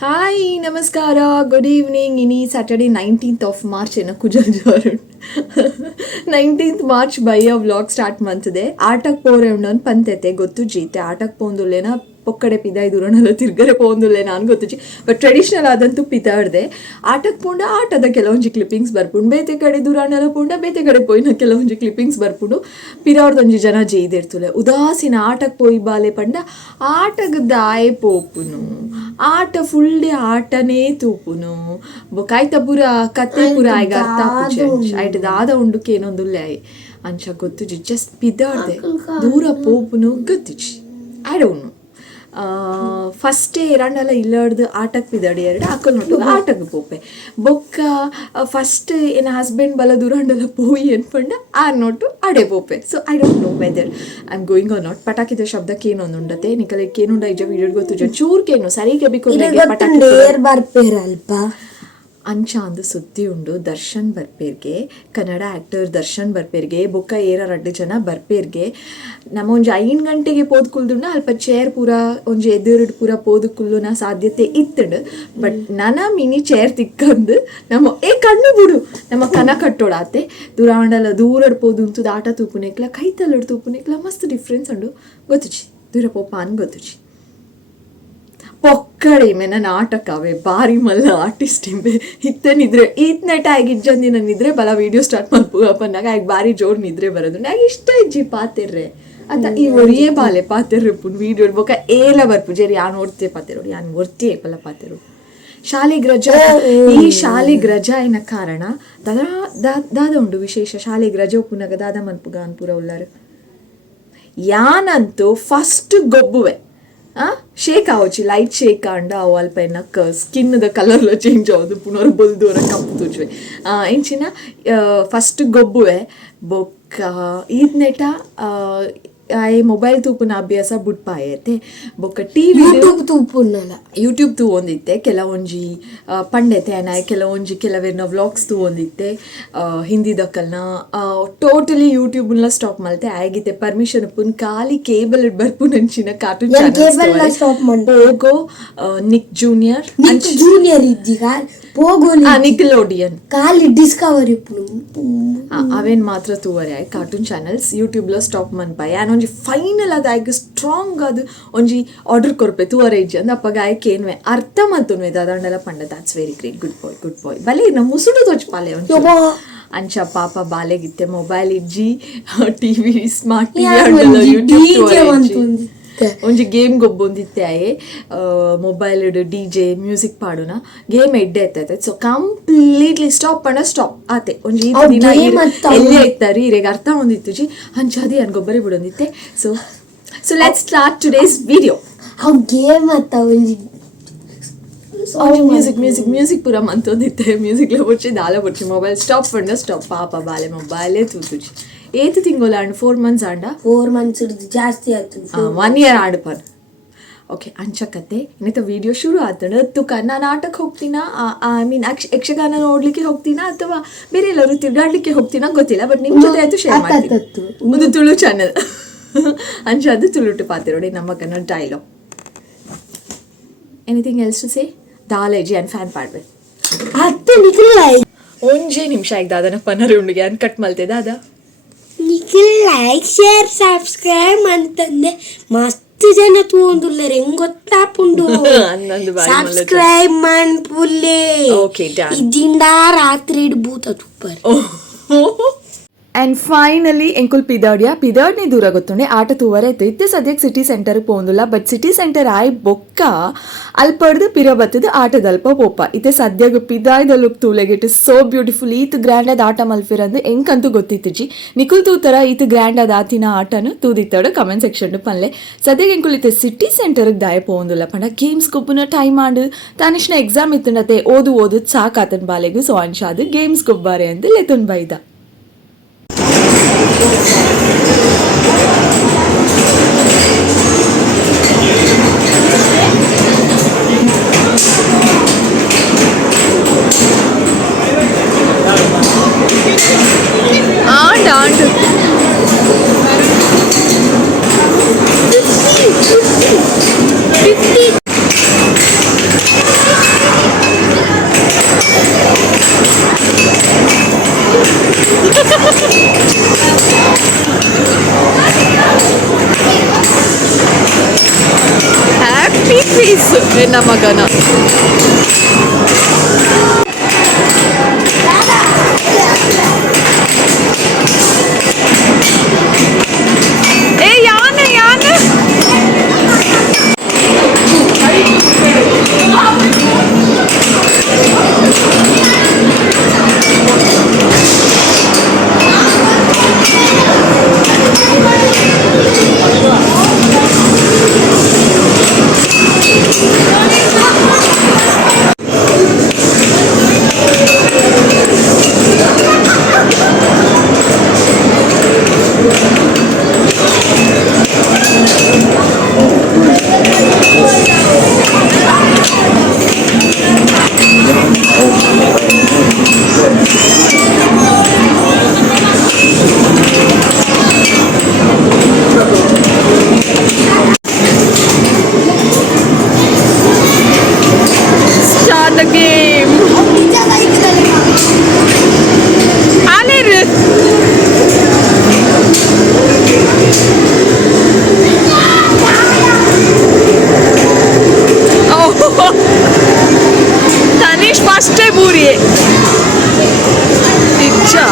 Hi ನಮಸ್ಕಾರ, good evening. ಇನಿ Saturday 19th of March ಏನ ಕುಜಲ್ಜಾರು 19th March ಬಯ್ಯ ವ್ಲಾಗ್ ಸ್ಟಾರ್ಟ್ ಮಾಡ್ತದೆ. ಆಟಕ್ಕೆ ಪೋರೆ ಉಂಡೊಂದು ಪಂತೈತೆ ಗೊತ್ತು ಜೀತೆ ಆಟಕ್ಕೆ ಪೋಂದುಲ್ಲೇನ ಪೊಕ್ಕಡೆ ಪಿದ ಇದೂರನೆಲ್ಲ ತಿರ್ಗರೆ ಪೋಂದುಲ್ಲೆ ನಾನು ಗೊತ್ತು ಬಟ್ ಟ್ರೆಡಿಷ್ನಲ್ ಆದಂತೂ ಪಿತಾಡ್ದೆ ಆಟಕ್ಕೆ ಪೋಂಡ ಆಟದ ಕೆಲವೊಂಜಿ ಕ್ಲಿಪ್ಪಿಂಗ್ಸ್ ಬರ್ಪುಂಡು ಬೇತೆ ಕಡೆ ದೂರನೆಲ್ಲ ಪೋಂಡ ಬೇತೆ ಕಡೆ ಪೋಯಿನ ಕೆಲವೊಂಜಿ ಕ್ಲಿಪ್ಪಿಂಗ್ಸ್ ಬರ್ಪುಂಡು ಪಿರಾವ್ರದೊಂಜಿ ಜನ ಜೈದಿರ್ತುಲೆ ಉದಾಸೀನ ಆಟಕ್ಕೆ ಪೋಯಿ ಬಾಲೆ ಪಂಡ ಆಟಗ ದಾಯೆ ಪೋಪುನು ಆಟ ಫುಲ್ ಡೇ ಆಟನೇ ತೂಪುನು ಕಾಯ್ತ ಪೂರ ಕತೆ ಪೂರ ಆಯ್ಗ ಆಯ್ತು ದಾದ ಉಂಡುಕೆ ಏನೊಂದುಲ್ಲೆ ಆಯ್ ಅಂಚ ಗೊತ್ತುಜಿ ಜಸ್ಟ್ ಪಿದಾಡ್ದೆ ದೂರ ಪೋಪುನು ಗೊತ್ತುಜಿ ಐ ಡೋಂಟ್ ನೋ. ಫಸ್ಟೇ ಎರಡೆಲ್ಲ ಇಲ್ಲಾಡ್ದು ಆಟಕ್ಕೆ ಪಿದಾಡಿ ಎರಡು ಅಕ್ಕಲ್ ನೋಟು ಆಟಕ್ಕೆ ಪೋಪೆ ಬೊಕ್ಕ ಫಸ್ಟ್ ಏನು ಹಸ್ಬೆಂಡ್ ಬಲ ದೂರಂಡೆಲ್ಲ ಪೋಯಿ ಅನ್ಪಂಡ ಆ ನೋಟು ಆಡೆ ಪೋಪೆ. So I don't know whether I am going or not. ಪಟಾಕಿದ ಶಬ್ದಕ್ಕೆ ಏನೊಂದು ಉಂಡತೆ ನಿಕಲಕ್ಕೆ ಏನುಂಡ ಇಜ ವಿಡಿಯೋ ಗೊತ್ತು ಚೂರ್ಕೇನು ಸರಿಗೆ ಬೇಕು ಪಟಾಕಿ ಅಂಚ ಅಂದು ಸುದ್ದಿ ಉಂಡು ದರ್ಶನ್ ಬರ್ಪೇರ್ಗೆ ಕನ್ನಡ ಆ್ಯಕ್ಟರ್ ದರ್ಶನ್ ಬರ್ಪೇರ್ಗೆ ಬೊಕ್ಕ ಏರ 2 ಜನ ಬರ್ಪೇರ್ಗೆ ನಮ್ಮ ಒಂಜಿ 5 ಗಂಟೆಗೆ ಪೋದು ಕುಲ್ದುಂಡ ಅಲ್ಪ ಚೇರ್ ಪೂರ ಒಂಜಿ ಎದುರುಡು ಪೂರ ಪೋದು ಕುಲ್ಲುನ ಸಾಧ್ಯತೆ ಇತ್ತುಂಡು. ಬಟ್ ನನ್ನ ಮಿನಿ ಚೇರ್ ತಿಕ್ಕಂದು ನಮ್ಮ ಕಣ್ಣು ಬಿಡು ನಮ್ಮ ಕನ ಕಟ್ಟೋಡಾತೆ ದೂರಾಂಡಲ್ಲ ದೂರಡ್ ಪೋದು ಅಂತದ್ದು ಆಟ ತೂಪುನೇಕ್ಲ ಕೈತಲ್ಲಡು ತೂಪುನೇಕ್ಲ ಮಸ್ತ್ ಡಿಫ್ರೆನ್ಸ್ ಉಂಡು ಗೊತ್ತುಚಿ ದೂರ ಪೋಪ ಅನ್ ಗೊತ್ತುಚಿ ಪೊಕ್ಕಡೆ ಮೇನ ನಾಟಕವೇ ಬಾರಿ ಮಲ್ಲ ಆರ್ಟಿಸ್ಟ್ ಇಂಬೆ ಇತ್ತ ನಿದ್ರೆ ಈತ್ ನಟ ಆಗಿ ಇಜ್ಜಂದಿನ ನಿದ್ರೆ ಬಲ ವಿಡಿಯೋ ಸ್ಟಾರ್ಟ್ ಮಾಡ್ಪನ್ನಾಗ ಆಗ ಬಾರಿ ಜೋರ್ ನಿದ್ರೆ ಬರೋದು ನಾಗ ಇಷ್ಟ ಇಜ್ಜಿ ಪಾತಿರ್ರೆ ಅಂತ ಈ ಒರಿಯೇ ಬಾಲೆ ಪಾತಿರ್ರೆ ಪುನ್ ವಿಡಿಯೋ ಬೊಕ್ಕ ಏಲ ಬರ್ಪು ಜೇರಿ ಯಾನ್ ಓಡ್ತೇ ಪಾತಿರೋಡು ಯಾನ್ ಒರ್ತಿ ಏಪಲ್ಲ ಪಾತಿರೋಡು ಶಾಲೆಗೆ ರಜಾ ಈ ಶಾಲೆಗೆ ರಜಾ ಏನ ಕಾರಣ ದಾದ ಉಂಡು ವಿಶೇಷ ಶಾಲೆಗೆ ರಜೆ ಉಪ್ಪುನಾಗ ದಾದ ಮನ್ಪುಗ ಅನ್ಪುರ ಉಳ್ಳಾರು ಯಾನಂತೂ ಫಸ್ಟ್ ಗೊಬ್ಬುವೆ ಶೇಕ್ ಆವಚ್ಚಿ ಲೈಟ್ ಶೇಕ್ ಆಂಡ ಅವು ಅಲ್ಪ ಏನಕ್ಕೆ ಸ್ಕಿನ್ದ ಕಲರ್ಲ ಚೇಂಜ್ ಆಗೋದು ಪುನರ್ ಬಲ್ದೂರ ಕಪ್ಪು ತುಜ್ವೆ ಇಂಚಿನ ಫಸ್ಟ್ ಗೊಬ್ಬುವೆ ಬೊಕ್ಕ ಈದ್ ನೆಟ ಆಯ್ ಮೊಬೈಲ್ ತೂಪುನ ಅಭ್ಯಾಸ ಬುಟ್ಪಾಯತೆ ಬೊಕ್ಕ ಟಿವಿ ಯೂಟ್ಯೂಬ್ ತೂವೊಂದಿತ್ತೆ ಕೆಲವೊಂಜಿ ಪಂಡೆತೆ ನಾಯ್ ಕೆಲವೇರ್ನ ವ್ಲಾಗ್ಸ್ ತೂವೊಂದಿತ್ತೆ ಹಿಂದಿದಕ್ಕಲ್ನ ಟೋಟಲಿ ಯೂಟ್ಯೂಬ್ನ ಸ್ಟಾಪ್ ಮಲ್ತೆ ಆಗಿತ್ತೆ ಪರ್ಮಿಷನ್ ಪುನ್ ಖಾಲಿ ಕೇಬಲ್ ಬರ್ಪುನಂಚಿನ ಕಾರ್ಟೂನ್ ಚಾನಲ್ಸ್ ಹೋಗೋ ನಿಕ್ ಜೂನಿಯರ್ ನಿಕ್ಲೋಡಿಯನ್ ಖಾಲಿ ಡಿಸ್ಕವರಿ ಅವೇನ್ ಮಾತ್ರ ತೂವರೆ ಆಯ್ ಕಾರ್ಟೂನ್ ಚಾನಲ್ಸ್ ಯೂಟ್ಯೂಬ್ಲ ಸ್ಟಾಪ್ ಮನ್ಪಾಯ್ ಒಂಜಿ ಫೈನಲ್ ಅದು ಆಯ್ಕೆ ಸ್ಟ್ರಾಂಗ್ ಅದು ಒಂಜಿ ಆರ್ಡರ್ ಕೊರ್ಪೆ ತೂವರೆ ಇಜ್ಜಿ ಅಂದ ಅಪ್ಪಗ ಆಯ್ಕೆ ಏನ್ವೆ ಅರ್ಥ ಮಂತುನ್ವೆ ದಾದಂಡೆಲ್ಲ ಪಂಡ that's very great good boy ಬಲೆ ನಮ್ಮ ಮುಸುಡು ತೋಚ್ ಪಾಲೆ ಅಂಚ ಪಾಪ ಬಾಲೆಗಿತ್ತೆ ಮೊಬೈಲ್ ಇಜ್ಜಿ ಟಿವಿ ಸ್ಮಾರ್ಟ್ ಟಿವಿ ಯೂಟ್ಯೂಬ್ ಒಂಜಿ ಗೇಮ್ ಗೊಬ್ಬೊಂದಿತ್ತೆ ಆಯೆ ಮೊಬೈಲ್ ಡಿ.ಜೆ ಮ್ಯೂಸಿಕ್ ಪಾಡುನ ಗೇಮ್ ಎಡ್ಡೆ ಎತ್ತೈತೆ. ಸೊ ಕಂಪ್ಲೀಟ್ಲಿ ಸ್ಟಾಪ್ ಪಂಡ ಸ್ಟಾಪ್ ಆತೆ ಒಂಜಿ ದಿನ ಎಲ್ಲೇ ಇತ್ತಾರೆ ಇರೆಗೆ ಅರ್ಥ ಹೊಂದಿತ್ತು ಜಿ ಹಂಚಾದಿ ಅನ್ ಗೊಬ್ಬರಿ ಬಿಡೊಂದಿತ್ತೆ. So let's start today's video. Game ಅತ್ತ ಒಂಜಿ ಮ್ಯೂಸಿಕ್ ಪೂರ ಮಂತೊಂದಿತ್ತೆ ಮ್ಯೂಸಿಕ್ಲ ಬೊಚ್ಚಿ ದಾಲ ಬೊಚ್ಚಿ ಮೊಬೈಲ್ ಸ್ಟಾಪ್ ಪಂಡ ಸ್ಟಾಪ್ ಪಾಪ ಬಾಲೆ ಮೊಬೈಲೇ ತೂತುಜಿ ಏತು ತಿಂಗೋಲ ಆಂಡ್ 4 months ಆಂಡ 4 months ಜಾಸ್ತಿ ಆಯ್ತು 1 year ಆಂಡ್ ಪರ್ ಓಕೆ ಅಂಚಕತೆ ಇನ್ನಿತ ವಿಡಿಯೋ ಶುರು ಆತಂಡ ತುಕ ನಾನು ಆಟಕ್ಕೆ ಹೋಗ್ತೀನಾ ಐ ಮೀನ್ ಯಕ್ಷಗಾನ ನೋಡ್ಲಿಕ್ಕೆ ಹೋಗ್ತೀನಾ ಅಥವಾ ಬೇರೆ ಎಲ್ಲರೂ ತಿರ್ಗಾಡ್ಲಿಕ್ಕೆ ಹೋಗ್ತೀನಾ ಗೊತ್ತಿಲ್ಲ ಬಟ್ ನಿಮ್ ಜೊತೆ ಆಯ್ತು ಶೇರ್ ಮಾಡ್ತೀನಿ ಒಂದು ತುಳು ಚಾನಲ್ ಅಂಚ ಅದು ತುಳುಟು ಪಾತಿರೋಡಿ ನಮ್ಮ Kannada dialogue. Anything else to say ದಾಲೇಜಿ ಅಂಡ್ ಫ್ಯಾನ್ ಪಾಡ್ವೆ ಅತ್ತೆ ನಿಖಿಲ್ ಒಂಜೇ ನಿಮಿಷ ಆಯ್ತು ದಾದನ ಪನ್ನರಿ ಉಂಡಿಗೆ ಅನ್ ಕಟ್ ಮಲ್ತೆ ದಾದ ನಿಖಿಲ್ ಲೈಕ್ ಶೇರ್ ಸಬ್ಸ್ಕ್ರೈಬ್ ಅಂತಂದೆ ಮಸ್ತ್ ಜನ ತೂಂದುಲ್ಲೆ ಹೆಂಗ್ ಗೊತ್ತಾಪುಂಡು ಸಬ್ಸ್ಕ್ರೈಬ್ ಮಾಡ್ಪುಲ್ಲೆ ಇದಿಂದ ರಾತ್ರಿ ಭೂತ ತುಪ್ಪರ್. ಆ್ಯಂಡ್ ಫೈನಲಿ ಎಂಕುಲ್ ಪಿದಾಡ್ನಿ ದೂರ ಗೊತ್ತುಂಡೆ ಆಟ ತೂವರೆ ಇತ್ತು ಇತ್ತೆ ಸದ್ಯಕ್ಕೆ ಸಿಟಿ ಸೆಂಟರ್ ಪೋಂದುಲ್ಲ ಬಟ್ ಸಿಟಿ ಸೆಂಟರ್ ಆಯ್ ಬೊಕ್ಕ ಅಲ್ಪಡ್ದು ಪಿರ ಬತ್ತದು ಆಟದಲ್ಪ ಪೋಪ ಇತ್ತೆ ಸದ್ಯಗ ಪಿದಾಯ್ದ ಲುಕ್ ತೂಲೆಗೆ ಇಟ್ ಇಸ್ ಸೋ ಬ್ಯೂಟಿಫುಲ್ ಈತ್ ಗ್ರ್ಯಾಂಡ್ ಆದ ಆಟ ಮಲ್ಫಿರಂದು ಎಂಕಂತೂ ಗೊತ್ತಿತ್ತು ಜಿ ನಿಕುಲ್ ತೂತರ ಈತ್ ಗ್ರ್ಯಾಂಡ್ ಆದ ಆತಿನ ಆಟನು ತೂದಿತ್ತಾಡು ಕಮೆಂಟ್ ಸೆಕ್ಷನ್ ಪನ್ಲೆ ಸದ್ಯಗೆ ಎಂಕುಲ್ ಇತ್ತೆ ಸಿಟಿ ಸೆಂಟರ್ಗೆ ದಾಯ ಪೋಂದುಲ್ಲ ಪಂಡ ಗೇಮ್ಸ್ ಗೊಬ್ಬನ ಟೈಮ್ ಆಂಡು ತಾನಿಷ್ನ ಎಕ್ಸಾಮ್ ಇತ್ತುಂಡತೆ ಓದು ಸಾಕಾತನ್ ಬಾಲೆಗು ಸೊ ಅಂಚಾದು ಗೇಮ್ಸ್ ಗೊಬ್ಬಾರೆ ಅಂತ ಲೆತುನ್ ಬೈದ. ಆಂಡ್ ನನ್ನ ಮಗನ. ಏ ಯಾನ್ ಯಾನ್ Start the game. Alir. Oh. Tanish first buri. Icha.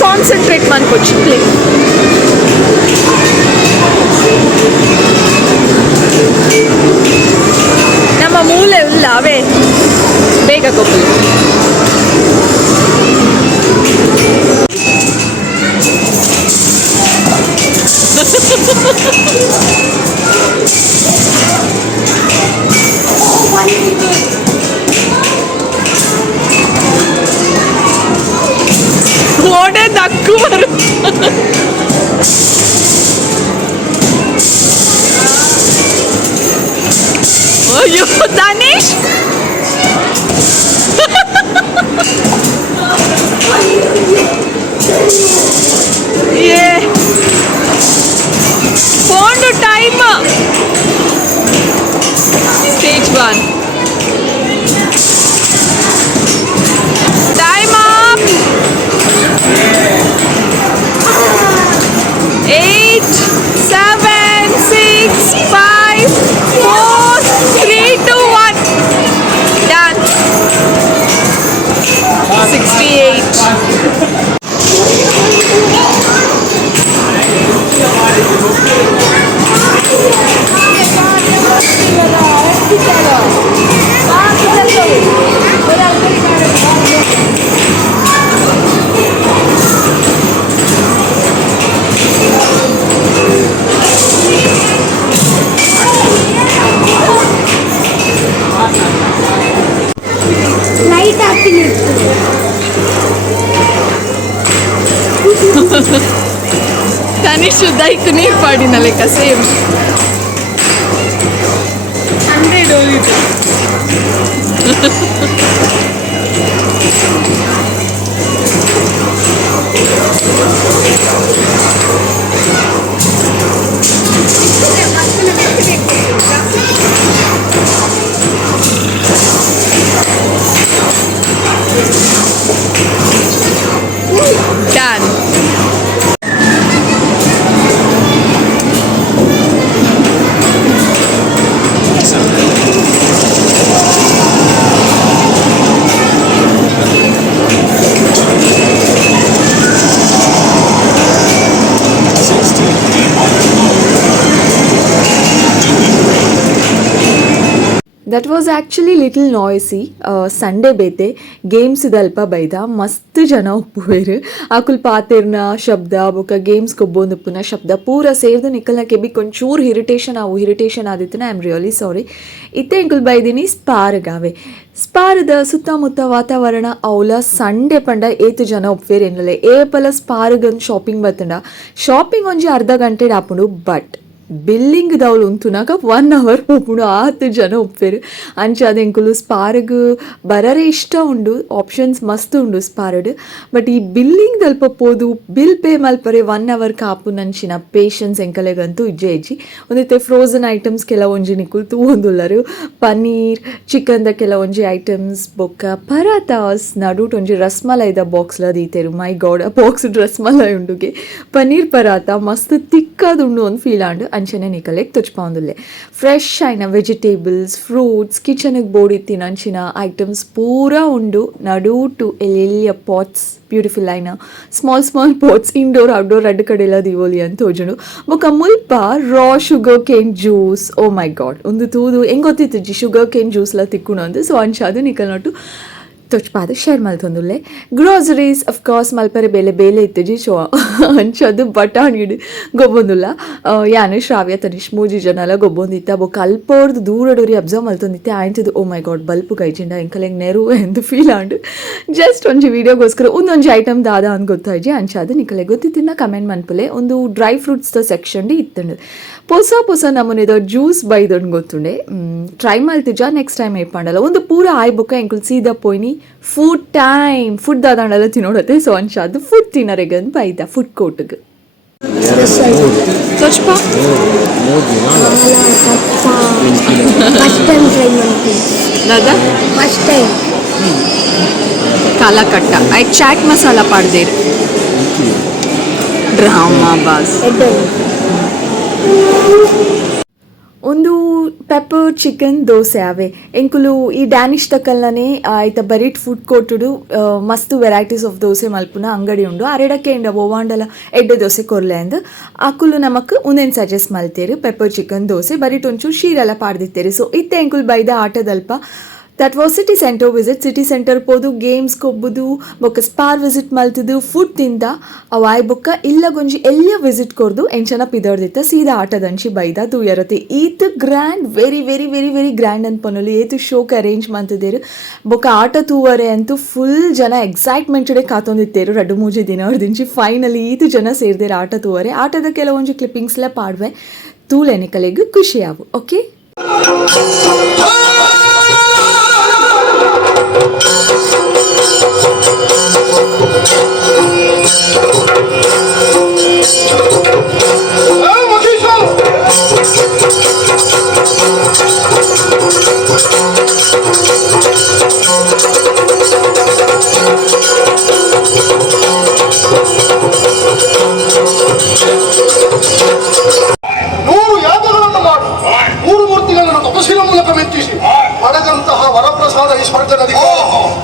Concentrate man coach play. ನಮ್ಮ ಮೂಲೆ ಇಲ್ಲ ಅವೇ ಬೇಗ ಕೊಪ್ಪಲು. ಓಡೆ ದಕ್ಕು ಬರು. ಅಯ್ಯೋ ದಾನಿಶ್ ಏ phone time stage 1 time up 8 7 6 5 4 3 2 1 done 68 light ಹಾಕ್ತೀನಿ. ತನಿಷ್ ಶುದ್ಧಾಯ್ತು ನೀರು ಪಾಡಿನ ಲೆಕ್ಕ ಸೇಮ್ 100 ಹೋಗಿತ್ತು. Done. That was actually little ನಾಯ್ಸಿ. Sunday ಬೇತೆ ಗೇಮ್ಸ್ ಇದಲ್ಪ ಬೈದ ಮಸ್ತ್ ಜನ ಉಪ್ಪುವೇರು ಆಕುಲ್ ಪಾತೆರ್ನ ಶಬ್ದ ಬೊಕ ಗೇಮ್ಸ್ ಕೊಬ್ಬೊಂದು ಉಪ್ಪುನ ಶಬ್ದ ಪೂರ ಸೇರ್ದು ನಿಕಲ್ನ ಕೆಬಿಕ್ ಒಂಚೂರು ಇರಿಟೇಷನ್ ಆದಿತ್ತಿನ ಐ ಆಮ್ ರಿಯಲಿ ಸಾರಿ. ಇತ್ತೆ ಇಂಕುಲ್ ಬೈದಿನಿ ಸ್ಪಾರ್ಗಾವೆ ಸ್ಪಾರದ ಸುತ್ತಮುತ್ತ ವಾತಾವರಣ ಅವಲ ಸಂಡೆ ಪಂಡ ಏತು ಜನ ಉಪ್ಪೇರು ಎನ್ನಲೆ ಏಪಲ ಸ್ಪಾರ್ಗಂದು ಶಾಪಿಂಗ್ ಬತ್ತಂಡ ಶಾಪಿಂಗ್ ಒಂಜಿ ಅರ್ಧ ಗಂಟೆ ಆಪುಂಡು ಬಟ್ ಬಿಲ್ಲಿಂಗ್ ದವಳು ಉಂತುನಾಗ 1 hour ಹೋಗ್ಬಿಡು 10 ಜನ ಉಪ್ಪೇರು ಅಂಚೆ ಅದು ಎಂಕುಲು ಸ್ಪಾರ್ಗ್ ಬರರೆ ಇಷ್ಟ ಉಂಡು ಆಪ್ಷನ್ಸ್ ಮಸ್ತ್ ಉಂಡು ಸ್ಪಾರ್ಡ್ ಬಟ್ ಈ ಬಿಲ್ಲಿಂಗ್ ದಲ್ಪ ಪೋದು ಬಿಲ್ ಪೇ ಮಲ್ಪರೆ 1 hour ಕಾಪು ನಂಚಿನ ಪೇಷನ್ಸ್ ಎಂಕಲೆಗಂತೂ ಇಜ್ಜಿ ಒಂದಿತ್ತೆ ಫ್ರೋಝನ್ ಐಟಮ್ಸ್ ಕೆಲವೊಂಜಿ ನಿಕುಲ್ ತೂವೊಂದುಲ್ಲರು ಪನ್ನೀರ್ ಚಿಕನ್ದ ಕೆಲವೊಂಜಿ ಐಟಮ್ಸ್ ಬೊಕ್ಕ ಪರಾತಾಸ್ ನಡುಟ್ ಒಂಜಿ ರಸ್ಮಲೈದ ಬಾಕ್ಸ್ಲ ದೀತೆರು ಮೈ ಗಾಡ್ ಬಾಕ್ಸ್ ರಸ್ಮಲೈ ಉಂಡುಗೆ ಪನ್ನೀರ್ ಪರಾತ ಮಸ್ತ್ ತಿಕ್ಕದುಂಡು ಒಂದು ಫೀಲ್ ಆಂಡು ಅಂಚನೆ ನಿಕಲೆಗ್ ತುಚ್ಪೊಂದುಲ್ಲೆ ಫ್ರೆಶ್ ಆಯ್ನ ವೆಜಿಟೇಬಲ್ಸ್ ಫ್ರೂಟ್ಸ್ ಕಿಚನ್ಗೆ ಬೋಡಿತ್ತಿನ ಅಂಚಿನ ಐಟಮ್ಸ್ ಪೂರ ಉಂಡು ನಡೂಟು ಎಲ್ಯ ಪಾಟ್ಸ್ ಬ್ಯೂಟಿಫುಲ್ ಆಯ್ನ ಸ್ಮಾಲ್ ಪಾಟ್ಸ್ ಇಂಡೋರ್ ಔಟ್ಡೋರ್ ಎರಡು ಕಡೆ ಎಲ್ಲ ದಿವೋಲಿ ಅಂತ ತೋಜುಂಡು ಬೊಕ ಮುಲ್ಪ ರಾ ಶುಗರ್ ಕೇನ್ ಜ್ಯೂಸ್ ಓ ಮೈ ಗಾಡ್ ಒಂದು ತೂದು ಹೆಂಗ್ ಗೊತ್ತಿತ್ತು ಶುಗರ್ ಕೇನ್ ಜ್ಯೂಸ್ಲ ತಿಕ್ಕುನು ಅಂದು ಸೊ ಅಂಚಾದು ನಿಕಲ್ ನೋಟು ತೊಚ್ಪಾದ ಶೇರ್ ಮಲ್ತೊಂದುಲ್ಲೆ ಗ್ರೋಸರೀಸ್ ಅಫ್ಕೋರ್ಸ್ ಮಲ್ಪರೆ ಬೇಲೆ ಇತ್ತಜಿ ಸೊ ಅಂಚದು ಬಟಾಣಿಡು ಗೊಬ್ಬೊಂದುಲ್ಲ ಯಾನು ಶ್ರಾವ್ಯ ತನಿಷ್ ಮೂಜಿ ಜನ ಎಲ್ಲ ಗೊಬ್ಬೊಂದಿತ್ತ ಬೊಕ್ಕ ಅಲ್ಪೋರ್ದು ದೂರಡೋರಿ ಅಬ್ಸರ್ವ್ ಮಲ್ತೊಂದಿತ್ತೆ ಆಯ್ತದು ಓ ಮೈ ಗಾಡ್ ಬಲ್ಪು ಗೈಜಿಂಡ ಎಂಕಲೆಂಗೆ ನೆರು ಎಂದು ಫೀಲ್ ಆಂಡು ಜಸ್ಟ್ ಒಂಜಿ ವೀಡಿಯೋಗೋಸ್ಕರ ಒಂದೊಂಜಿ ಐಟಮ್ ದಾದ ಅಂತ ಗೊತ್ತಾಯ್ಜಿ ಅಂಚಾದು ನಿಕಲೆ ಗೊತ್ತಿತ್ತಿನ ಕಮೆಂಟ್ ಮನ್ಪುಲೆ ಒಂದು ಡ್ರೈ ಫ್ರೂಟ್ಸ್ದ ಸೆಕ್ಷನ್ ಇತ್ತಂಡು ಪೊಸ ನಮೂನೆದ ಜ್ಯೂಸ್ ಬೈದೊಂಡು ಗೊತ್ತುಂಡೆ ಟ್ರೈ ಮಲ್ತಿಜ ನೆಕ್ಸ್ಟ್ ಟೈಮ್ ಏಪಂಡಲ್ಲ ಒಂದು ಪೂರ ಆಯ್ಬೊಕ್ಕ ಎಂಕುಲ್ ಸೀದಾ ಪೋಯ್ನಿ ಫುಡ್ ಟೈಮ್ ಫುಡ್ ದಾದಾಂಡಲ್ಲ ತಿನ್ನೋಡತ್ತೆ ಸೊ ಅಂಚಾದು ಫುಡ್ ತಿನ್ನರೆಗಂದು ಬೈದ ಫುಡ್ ಕೋರ್ಟ್ಗೆ ಸ್ವಚ್ಛ ದಾದಾ ಕಾಲ ಕಟ್ಟ ಐ ಚಾಟ್ ಮಸಾಲ ಪಾಡ್ದೇರು ಡ್ರಾಮಾ ಬಾಸ್ ಒಂದು ಪೆಪ್ಪರ್ ಚಿಕನ್ ದೋಸೆ ಅವೆ ಎಂಕುಲು ಈ ಡ್ಯಾನಿಶ್ ತಕ್ಕಲ್ನೇ ಆಯ್ತ ಬರೀಟ್ ಫುಡ್ ಕೋರ್ಟುಡು ಮಸ್ತ್ ವೆರೈಟೀಸ್ ಆಫ್ ದೋಸೆ ಮಲ್ಪುನ ಅಂಗಡಿ ಉಂಡು ಅರೆಡಕ್ಕೆ ಎಂಡ ಓವಾಂಡಲ ಎಡ್ಡೆ ದೋಸೆ ಕೊರ್ಲೆ ಅಂದು ಆಕುಲು ನಮಕ್ ಉಂದೆನ್ ಸಜೆಸ್ಟ್ ಮಲ್ತೇರು ಪೆಪ್ಪರ್ ಚಿಕನ್ ದೋಸೆ ಬರೀಟ್ ಒಂಚೂರು ಶೀರೆಲ್ಲ ಪಾಡ್ದಿತ್ತೇರು ಸೊ ಇತ್ತೆ ಎಂಕುಲ್ ಬೈದ ಆಟದಲ್ಪ that was city center visit city center ಪೋದು ಗೇಮ್ಸ್ ಕೊಬ್ಬುದು ಬೊಕ್ಕ ಸ್ಪಾರ್ ವಿಸಿಟ್ ಮಲ್ತದು ಫುಡ್ ತಿಂದ ಅವಾಯ್ ಬೊಕ್ಕ ಇಲ್ಲಗೊಂಜಿ ಎಲ್ಲಿಯ ವಿಸಿಟ್ ಕೊರ್ದು ಎಂಚನ ಪಿದರ್ದಿತ್ತ ಸೀದಾ ಆಟದಂಚಿ ಬೈದ ತೂಯರತೆ ಈತ್ grand very very very very grand ಅನ್ಪನೊಲಿ ಏತು ಶೋಕ್ ಅರೇಂಜ್ ಮಂತದೇರು ಬೊಕ್ಕ ಆಟ ತೂವರೆ ಅಂತೂ ಫುಲ್ ಜನ ಎಕ್ಸೈಟ್ಮೆಂಟೆಡೆ ಕಾತೊಂದಿತ್ತೇರು 2-3 ದಿನ ದಿಂಚಿ ಫೈನಲಿ ಈತು ಜನ ಸೇರ್ದೇರು ಆಟ ತೂವರೆ ಆಟದ ಕೆಲವೊಂಜಿ ಕ್ಲಿಪ್ಪಿಂಗ್ಸ್ಲ ಪಾಡ್ವೆ ತೂಲೆನಿಕಲೆಗ್ ಖುಷಿಯಾವು ಓಕೆ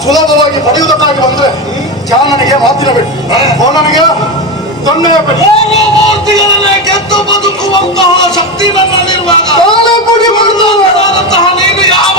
ಸುಲಭವಾಗಿ ಪಡೆಯುವುದಕ್ಕಾಗಿ ಬಂದ್ರೆ ಜಾನನಿಗೆ ಮಾತಿನ ಬಿಟ್ಟು ನನಗೆ ತೊಂದರೆ ಗೆದ್ದು ಬದುಕುವಂತಹ ಶಕ್ತಿ ನನ್ನಲ್ಲಿರುವಾಗ ನೀನು ಯಾವ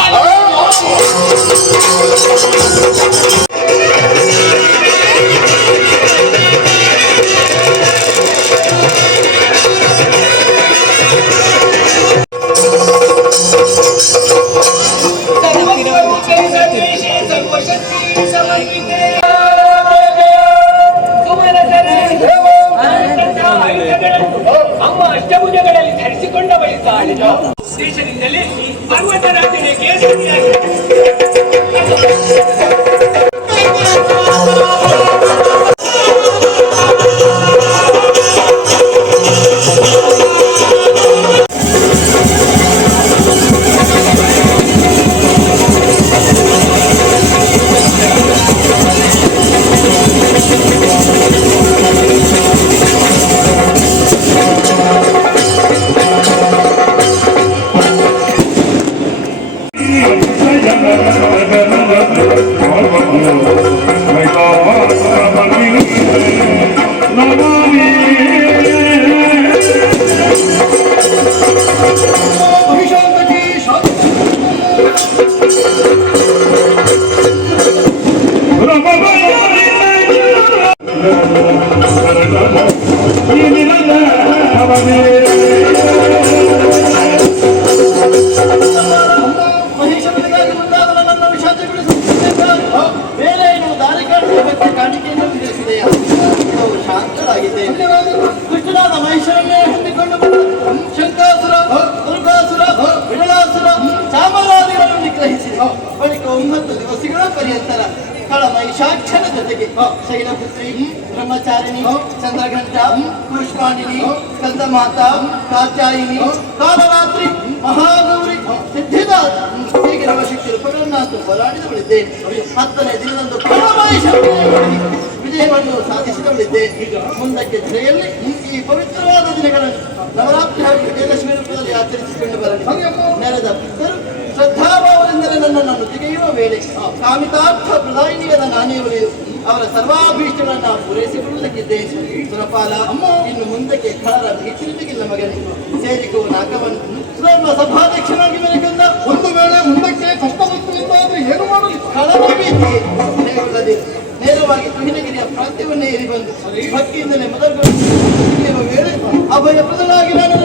ಅಮ್ಮ ಅಷ್ಟಭುಜಗಳಲ್ಲಿ ಧರಿಸಿಕೊಂಡ ಬಳಿಕ ದೇಶದಿಂದಲೇ ಪರ್ವತರಾಜನೇ ಕೇಸರಿಯಾಗಿ ಮಹಿಷನಿಗಾಗಿ ಮುಂದಾದ ನನ್ನನ್ನು ವಿಷಾದಗೊಳಿಸುತ್ತಿದ್ದೇನೆ. ಬೇರೆ ಏನು ದಾರಿ ಕಾಣುವ ಬಗ್ಗೆ ಕಾಣಿಕೆಯನ್ನು ವಿಧಿಸಿದೆಯಾ? ನಾವು ಶಾಂತರಾಗಿದ್ದೇವೆ. ದುಷ್ಟನಾದ ಮಹಿಷನನ್ನೇ ಹೊಂದಿಕೊಂಡು ಬಂದ ಶಂಕಾಸುರ, ದುರ್ಗಾಸುರ, ವಿಡಲಾಸುರ, ಚಾಮರಾದಿಗಳನ್ನು ನಿಗ್ರಹಿಸಿದೆ. ಬಳಿಕ 9 ದಿವಸಗಳ ಪರ್ಯಂತರ ಕಳ ಮಹಿಷಾಕ್ಷನ ಜೊತೆಗೆ ಶೈಲಪುತ್ರಿ, ಬ್ರಹ್ಮಚಾರಿಣಿ, ಚಂದ್ರಘಂಟ, ಕೂಷ್ಮಾಂಡಿನಿ, ಸ್ಕಂದಮಾತಾ, ಕಾತ್ಯಾಯಿನಿ, ಕಾಲರಾತ್ರಿ, ಮಹಾಗೌರಿ, ಸಿದ್ಧಿದಾತ ಹೀಗೆ ನವಶಕ್ತಿ ರೂಪಗಳನ್ನಾತು ಹೋರಾಡಿದವಳಿದ್ದೇನೆ. 10ನೇ ದಿನದಂದು ವಿಜಯವನ್ನು ಸಾಧಿಸಿದವಳಿದ್ದೇನೆ. ಮುಂದಕ್ಕೆ ಜಿಲ್ಲೆಯಲ್ಲಿ ಈ ಪವಿತ್ರವಾದ ದಿನಗಳನ್ನು ನವರಾತ್ರಿ ಹಾಗೂ ವಿಜಯದಶಮಿ ರೂಪದಲ್ಲಿ ಆಚರಿಸಿಕೊಂಡು ಬರಲಿ. ನೆರೆದ ಭಕ್ತರು ಶ್ರದ್ಧಾಭಾವದಿಂದಲೇ ನನ್ನನ್ನು ತೆಗೆಯುವ ವೇಳೆ ಕಾಮಿತಾರ್ಥ ಪ್ರದಾಯಿನಿಯಾದ ನಾನೇ ಒಲಿಯು ಅವರ ಸರ್ವಾಭೀಷ್ಟಗಳನ್ನು ಪೂರೈಸಿಕೊಳ್ಳುವುದಕ್ಕಿದ್ದೇನೆ. ಸುರಪಾಲ, ಇನ್ನು ಮುಂದಕ್ಕೆ ಖಳರ ಭೀತಿರಿಗಿಲ್ಲ ಮಗನೇ. ಸೇರಿಕೋ ನಾಗವನ್ನು ಸ್ವರ್ಣ ಸಭಾಧ್ಯಕ್ಷನಾಗಿ ಮೆರೆಕೊಂಡ. ಒಂದು ವೇಳೆ ಮುಂದಕ್ಕೆ ಕಷ್ಟ ಬಂತು ಎಂದಾದ್ರೆ ಏನು ಮಾಡಲಿ? ಖಳರ ಭೀತಿ ಹೇಳುವುದೇ ನೇರವಾಗಿ ತುಹಿನಗಿರಿಯ ಪ್ರಾಂತ್ಯವನ್ನೇ ಏರಿ ಬಂದು ಭಕ್ತಿಯಿಂದಲೇ ಮೊದಲು ವೇಳೆ ಅಭಯ ಪ್ರದನಾಗಿ ನಾನು